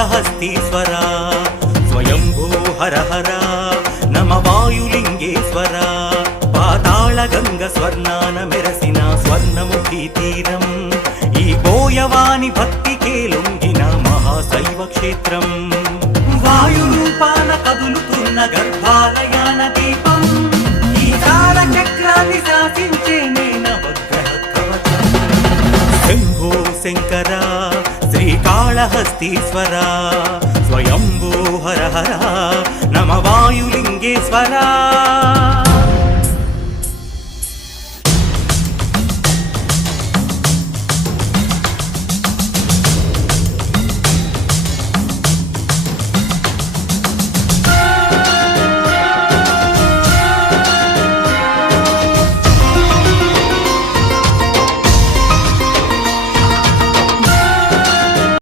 శ్రీకాళహస్తీశ్వర స్వయంభూ హర హర నమ వాయులింగేశ్వర పాతాళ గంగ స్వర్ణాన మెరసిన స్వర్ణముఖి తీరం ఈ బోయవాని భక్తికే లొంగిన మహాశైవ క్షేత్రం వాయురూపాన కదులుతున్న గర్భాలయాన దీపం ఈ కాల చక్రాన్ని శాసించే నవగ్రహ కవచం శంభో శంకర శ్రీకాళహస్తీశ్వర స్వయంభూ హర హర నమ వాయులింగేశ్వర